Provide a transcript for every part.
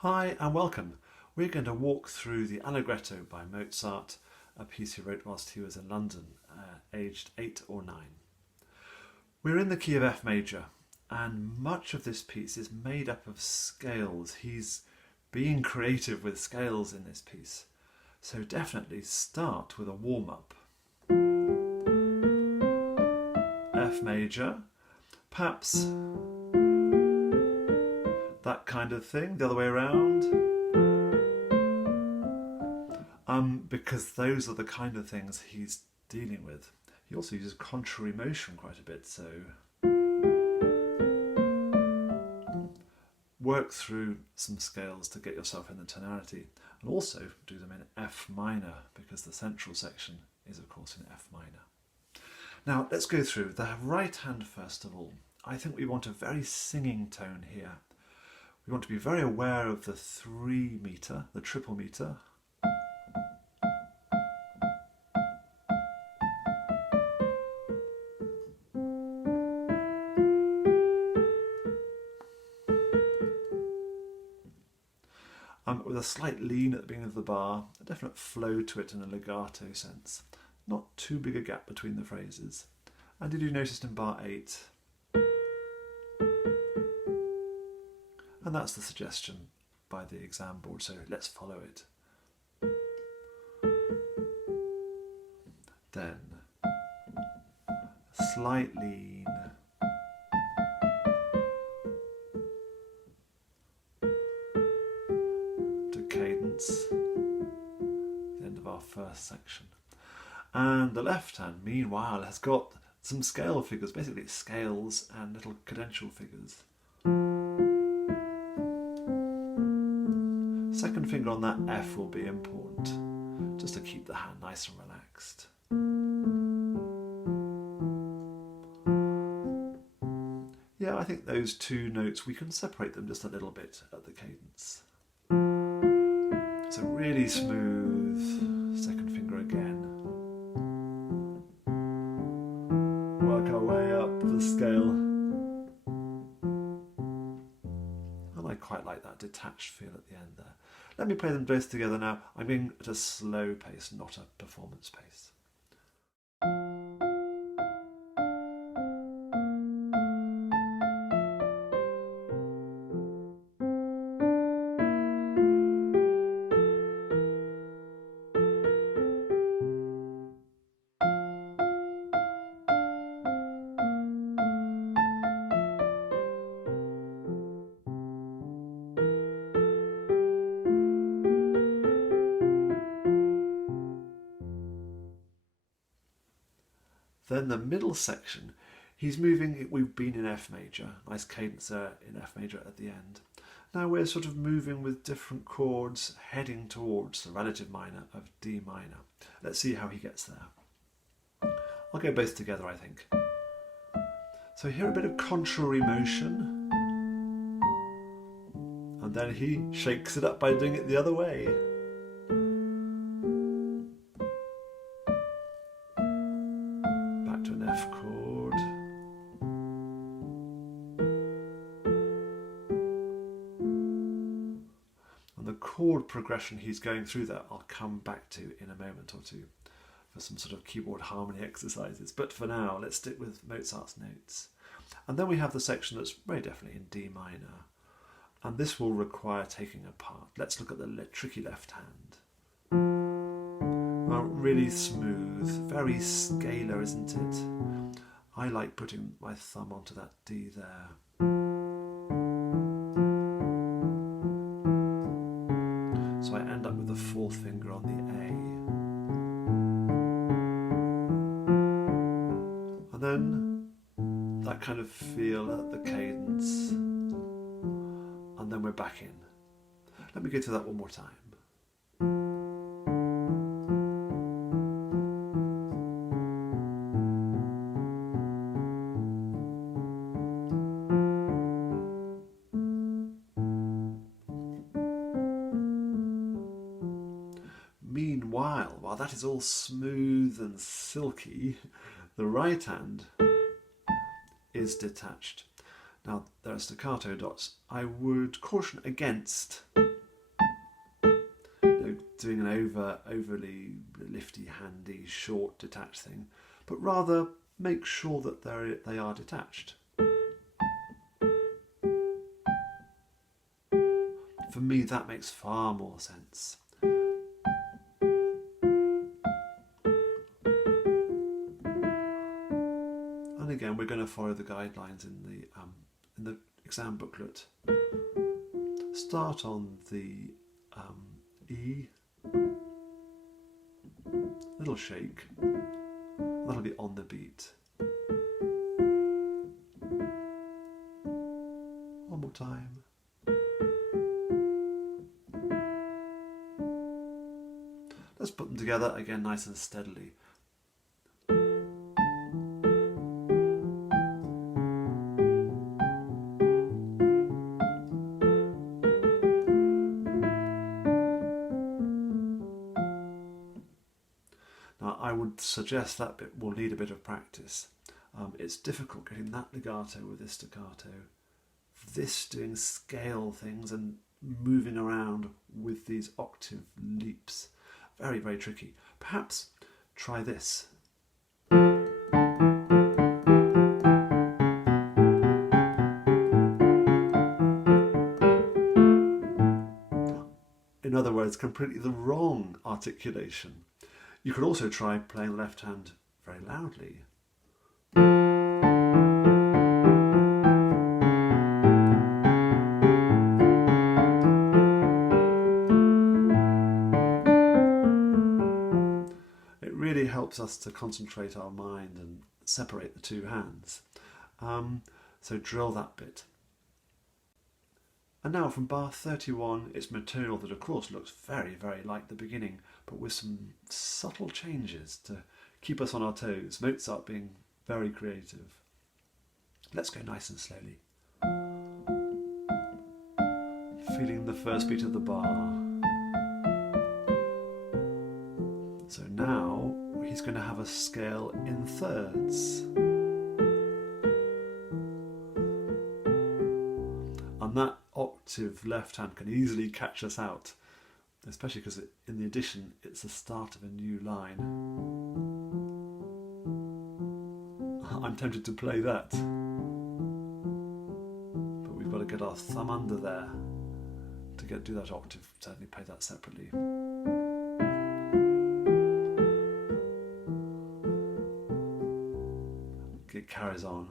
Hi and welcome. We're going to walk through the Allegretto by Mozart, a piece he wrote whilst he was in London, aged 8 or 9. We're in the key of F major, and much of this piece is made up of scales. He's being creative with scales in this piece. So definitely start with a warm-up. F major, perhaps that kind of thing, the other way around. Because those are the kind of things he's dealing with. He also uses contrary motion quite a bit, so work through some scales to get yourself in the tonality, and also do them in F minor, because the central section is of course in F minor. Now let's go through the right hand first of all. I think we want a very singing tone here. We want to be very aware of the 3 meter, the triple meter. With a slight lean at the beginning of the bar, a definite flow to it in a legato sense. Not too big a gap between the phrases. And did you notice in bar 8? And that's the suggestion by the exam board, so let's follow it. Then, slight lean. To cadence, the end of our first section. And the left hand, meanwhile, has got some scale figures, basically scales and little cadential figures. Second finger on that F will be important, just to keep the hand nice and relaxed. Yeah, I think those 2 notes, we can separate them just a little bit at the cadence. So really smooth, second finger again. Work our way up the scale. And I quite like that detached feel at the end there. Let me play them both together now. I'm going at a slow pace, not a performance pace. Then the middle section, he's moving, we've been in F major, nice cadence there in F major at the end. Now we're sort of moving with different chords heading towards the relative minor of D minor. Let's see how he gets there. I'll go both together, I think. So here a bit of contrary motion. And then he shakes it up by doing it the other way. F chord. And the chord progression he's going through there I'll come back to in a moment or two for some sort of keyboard harmony exercises, but for now let's stick with Mozart's notes. And then we have the section that's very definitely in D minor, and this will require taking apart. Let's look at the tricky left hand. Well, really smooth, very scalar, isn't it? I like putting my thumb onto that D there. So I end up with the 4th finger on the A. And then that kind of feel at the cadence. And then we're back in. Let me go through that one more time. Meanwhile, while that is all smooth and silky, the right hand is detached. Now, there are staccato dots. I would caution against doing an overly lifty, handy, short, detached thing, but rather make sure that they are detached. For me, that makes far more sense. And again, we're going to follow the guidelines in the exam booklet. Start on the E, little shake, that'll be on the beat. One more time. Let's put them together again nice and steadily. Now, I would suggest that bit will need a bit of practice. It's difficult getting that legato with this staccato. This doing scale things and moving around with these octave leaps. Very, very tricky. Perhaps try this. In other words, completely the wrong articulation. You could also try playing the left hand very loudly. It really helps us to concentrate our mind and separate the two hands. So drill that bit. And now from bar 31, it's material that of course looks very, very like the beginning, but with some subtle changes to keep us on our toes, Mozart being very creative. Let's go nice and slowly. Feeling the first beat of the bar. So now he's going to have a scale in thirds. And that octave left hand can easily catch us out, especially because in the addition it's the start of a new line. I'm tempted to play that, but we've got to get our thumb under there to do that octave. Certainly play that separately. It carries on.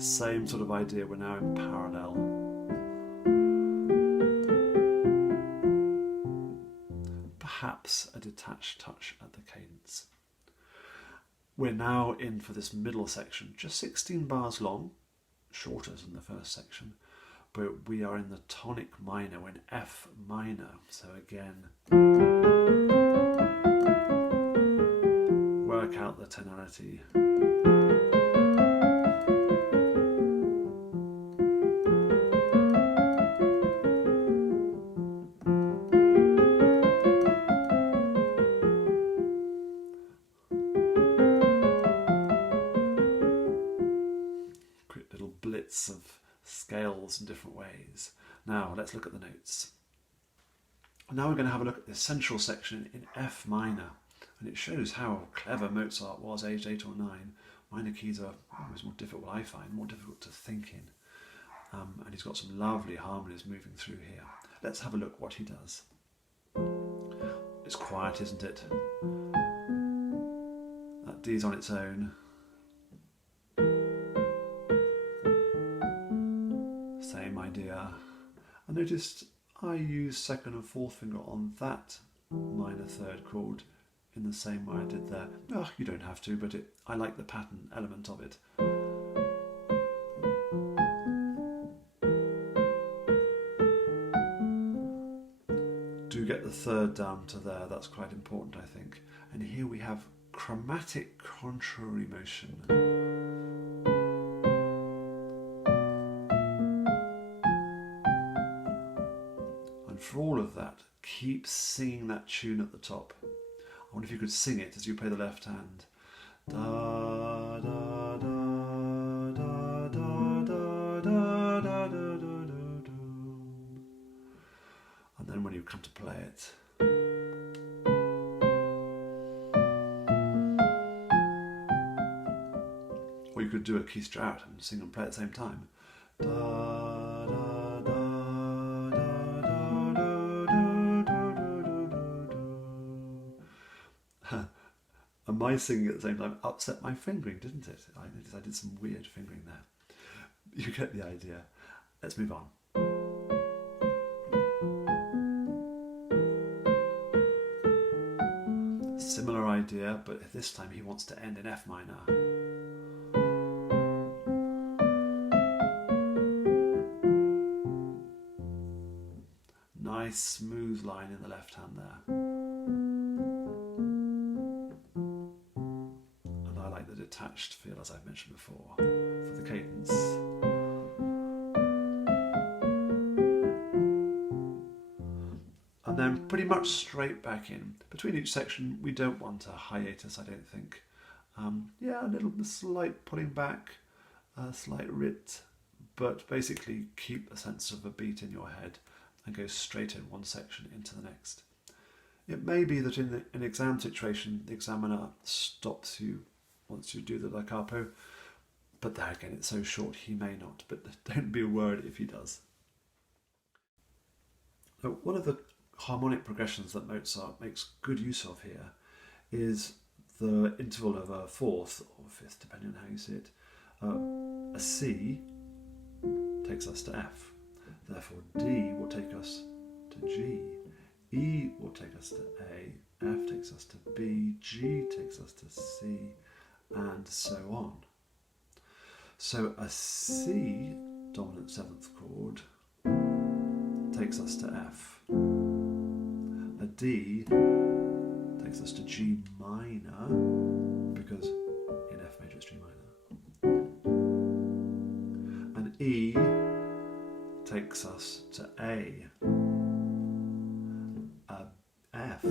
Same sort of idea, we're now in parallel. Perhaps a detached touch at the cadence. We're now in for this middle section, just 16 bars long, shorter than the first section, but we are in the tonic minor, we're in F minor. So again, work out the tonality. Of scales in different ways. Now let's look at the notes. Now we're going to have a look at the essential section in F minor, and it shows how clever Mozart was aged 8 or 9. Minor keys are always more difficult, I find, more difficult to think in, and he's got some lovely harmonies moving through here. Let's have a look what he does. It's quiet, isn't it? That D's on its own. Same idea. I noticed I use second and fourth finger on that minor third chord in the same way I did there. Oh, you don't have to, but I like the pattern element of it. Do get the third down to there, that's quite important, I think. And here we have chromatic contrary motion. For all of that, keep singing that tune at the top. I wonder if you could sing it as you play the left hand. Da, da, da, da, da, da, da, da, da, da. And then when you come to play it, or you could do a key straight out and sing and play at the same time. Da, da, da, da, da, da, da, da, da. And my singing at the same time upset my fingering, didn't it? I noticed I did some weird fingering there. You get the idea. Let's move on. Similar idea, but this time he wants to end in F minor. Nice smooth line in the left hand there. And I like the detached feel, as I've mentioned before, for the cadence. And then pretty much straight back in. Between each section, we don't want a hiatus, I don't think. Yeah, a slight pulling back, a slight rit, but basically keep a sense of a beat in your head and go straight in one section into the next. It may be that in an exam situation, the examiner stops you once you do the da capo, but there again, it's so short, he may not, but don't be worried if he does. Now, one of the harmonic progressions that Mozart makes good use of here is the interval of a fourth or fifth, depending on how you see it. A C takes us to F. Therefore, D will take us to G. E will take us to A. F takes us to B. G takes us to C, and so on. So a C dominant seventh chord takes us to F. A D takes us to G minor, because in F major it's G minor. And E takes us to A. F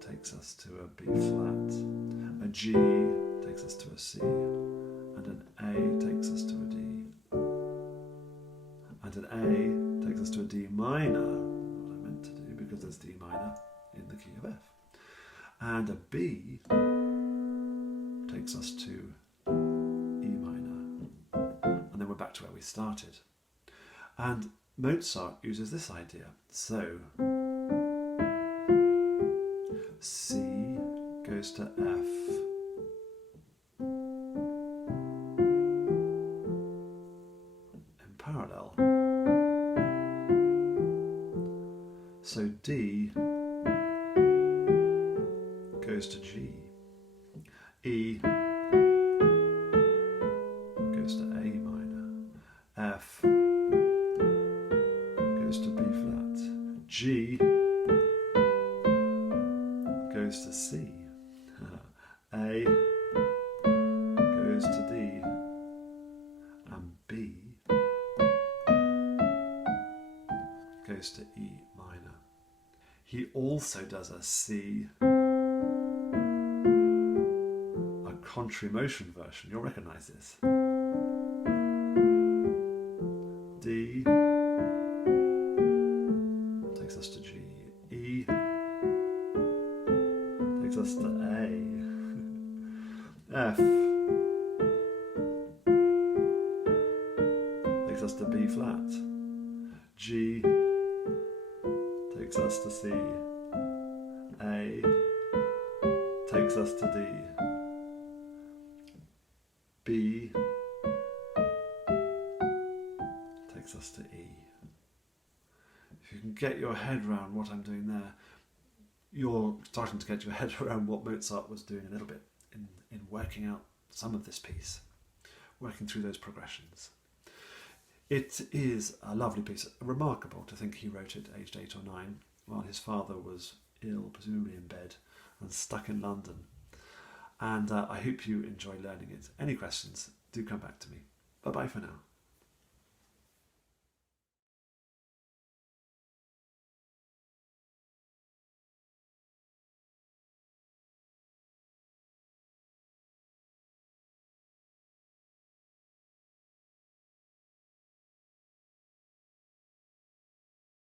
takes us to a B flat. A G takes us to a C. And an A takes us to a D. And an A takes us to a D minor, what I meant to do, because there's D minor in the key of F. And a B takes us to E minor. And then we're back to where we started. And Mozart uses this idea. So C goes to F. In parallel. So D goes to G. E goes to A minor. F goes to B flat. G goes to C. A goes to D. And B goes to E minor. He also does a C, a contrary motion version. You'll recognise this. D takes us to G. E takes us to A. F takes us to B flat. G takes us to C. A takes us to D. B takes us to E. If you can get your head around what I'm doing there, you're starting to get your head around what Mozart was doing a little bit in working out some of this piece, working through those progressions. It is a lovely piece, remarkable to think he wrote it aged 8 or 9 while his father was ill, presumably in bed, and stuck in London. And I hope you enjoy learning it. Any questions, do come back to me. Bye-bye for now.